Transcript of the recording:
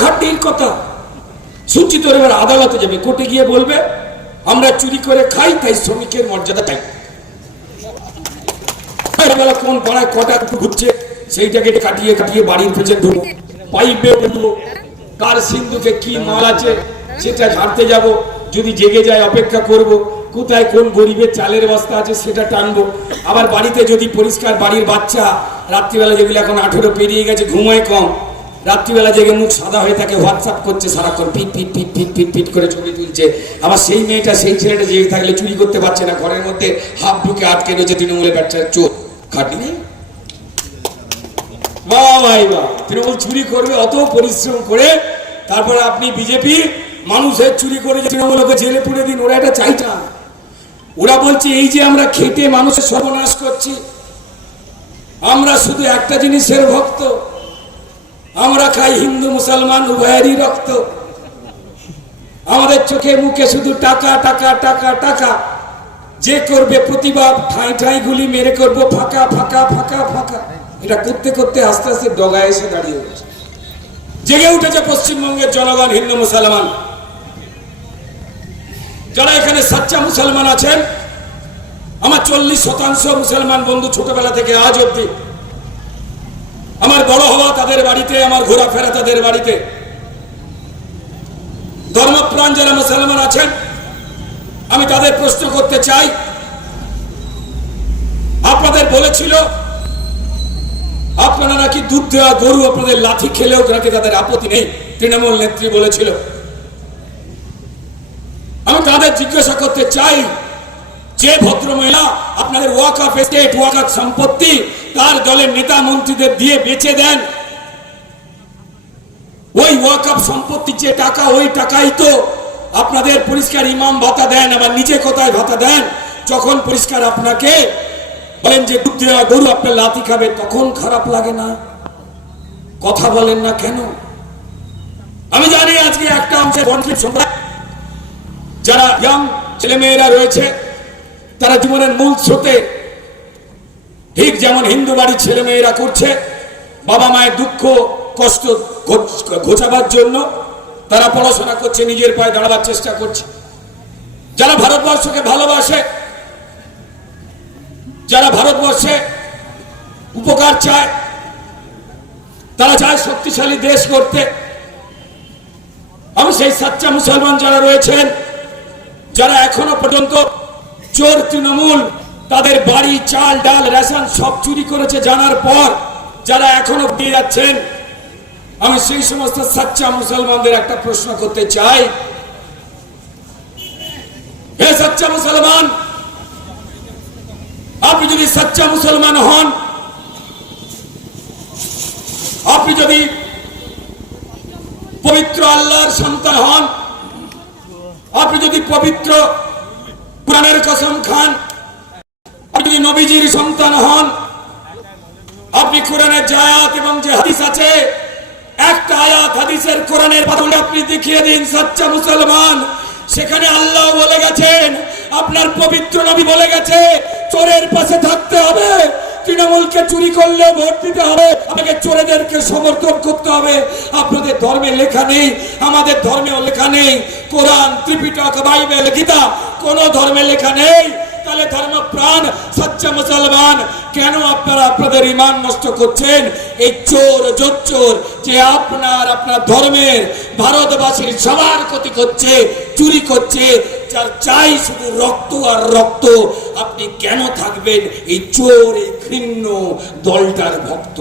খাটনির কথা। শুনছি তোর এবার আদালতে যাবে, কোর্টে গিয়ে বলবে, আমরা চুরি করে খাই, তাই শ্রমিকের মর্যাদা চাই বেলা কোন পাড়ায় কটা ঘুরছে, সেইটাকে কাটিয়ে কাটিয়ে বাড়ির ঢুকবো। পাইপে কার সিন্ধুকে কি মাল আছে, সেটা ঝাড়তে যাব। যদি জেগে যায়, অপেক্ষা করব। কোথায় কোন গরিবের চালের বস্তা আছে, সেটা টানবো। আবার বাড়িতে যদি পরিষ্কার বাড়ির বাচ্চা, রাত্রিবেলা যেগুলো এখন আঠেরো পেরিয়ে গেছে, ঘুমায় কম। রাত্রিবেলা জেগে মুখ সাদা হয়ে থাকে হোয়াটসঅ্যাপ করছে সারাক্ষণ, পিট পিট পিট পিট পিট পিট করে ছবি তুলছে। আবার সেই মেয়েটা, সেই ছেলেটা জেগে থাকলে চুরি করতে পারছে না। ঘরের মধ্যে হাফ ঢুকে আটকে রয়েছে তৃণমূলের বাচ্চার চোখ নেই? বাহ ভাই তৃণমূল চুরি করবে, অত পরিশ্রম করে। তারপরে আপনি বিজেপি মানুষের চুরি করে তৃণমূলকে জেলে পুড়ে দিন, ওরা এটা চাইটা। ওরা বলছে, এই যে আমরা খেটে মানুষের সর্বনাশ করছি, আমরা শুধু একটা জিনিসের ভক্ত। আমরা খাই হিন্দু, মুসলমান, উভয়েরই রক্ত। আমাদের চোখে মুখে শুধু টাকা টাকা টাকা টাকা। যে করবে প্রতিবাদ, ঠাঁই ঠাঁই গুলি মেরে করব, ফাঁকা ফাঁকা ফাঁকা ফাঁকা। এটা করতে করতে আস্তে আস্তে ডগায় এসে দাঁড়িয়ে গেছে। জেগে উঠেছে পশ্চিমবঙ্গের জনগণ, হিন্দু, মুসলমান। যারা এখানে সাচ্চা মুসলমান আছেন, আমার চল্লিশ শতাংশ মুসলমান বন্ধু ছোটবেলা থেকে আজ অব্দি আমার বড় হওয়া তাদের বাড়িতে, আমার ঘোরাফেরা তাদের বাড়িতে। ধর্মপ্রাণ যারা মুসলমান আছেন, আমি তাদের প্রশ্ন করতে চাই। আপনাদের বলেছিল, আপনারা নাকি দুধ দেওয়া গরু আপনাদের লাঠি খেলেও নাকি তাদের আপত্তি নেই, তৃণমূল নেত্রী বলেছিল। আমি তাদের জিজ্ঞাসা করতে চাই, যে ভদ্র মহিলা আপনাদের ওয়াক অফ এস্টেট ওয়াক সম্পত্তি তার দলের নেতা মন্ত্রীদের দিয়ে বেচে দেন। ওই ওয়াক অফ সম্পত্তি যে টাকা, ওই টাকাই তো আপনাদের পরিষ্কার ইমাম ভাতা দেন, আবার নিচে কোথায় ভাতা দেন? যখন পরিষ্কার আপনাকে বলেন যে, দুধ দেওয়া গরু আপনার লাথি খাবে, তখন খারাপ লাগে না। কথা বলেন না কেন? আমি জানি আজকে একটা অংশের বনফিট সম্প্রদায় যারা ইয়াং ছেলেমেয়েরা রয়েছে, তারা জীবনের মূল স্রোতে ঠিক যেমন হিন্দু বাড়ির ছেলেমেয়েরা করছে, বাবা মায়ের দুঃখ, কষ্ট ঘোচ- ঘোচাবার জন্য তারা পড়াশোনা করছে, নিজের পায়ে দাঁড়াবার চেষ্টা করছে। যারা ভারতবর্ষকে ভালোবাসে, যারা ভারতবর্ষে উপকার চায়, তারা চায় শক্তিশালী দেশ করতে। আমি সেই সাচ্চা মুসলমান যারা রয়েছেন, যারা এখনও পর্যন্ত চোর তৃণমূল তাদের বাড়ি, চাল, ডাল, রেশন সব চুরি করেছে জানার পর যারা এখনও দিয়ে যাচ্ছেন, আমি সেই সমস্ত সাচ্চা মুসলমানদের একটা প্রশ্ন করতে চাই। হে সাচ্চা মুসলমান, আপনি যদি সাচ্চা মুসলমান হন, আপনি যদি পবিত্র আল্লাহর সন্তান হন, আপনি যদি পবিত্র কোরআনের কসম খান আপনি নবীজির সন্তান হন, আপনি কোরআনের যে আয়াত এবং যে হাদিস আছে, একটা আয়াত হাদিসের কোরআনের পাতলে আপনি দেখিয়ে দিন, সাচ্চা মুসলমান। সেখানে আল্লাহ বলে গেছেন, আপনার পবিত্র নবী বলে গেছে, চোরের পাশে থাকতে হবে, তৃণমূলকে চুরি করলে ভোট দিতে হবে, আপনাকে চোরেদেরকে সমর্থন করতে হবে। আপনাদের ধর্মে লেখা নেই, আমাদের ধর্মেও লেখা নেই। কোরআন, ত্রিপিটক, বাইবেল, গীতা, কোন ধর্মে লেখা নেই। তাহলে ধর্ম প্রাণ, সচ্চা মুসলমান। কেন আপনারা আপনাদের ইমান নষ্ট করছেন? এই চোর, জোচ্চোর যে আপনার আপনার ধর্মের ভারতবাসীর সবার ক্ষতি করছে, চুরি করছে, যার চাই শুধু রক্ত আর রক্ত, আপনি কেন থাকবেন? এই চোর, এই ঘৃণ্য দলটার ভক্ত।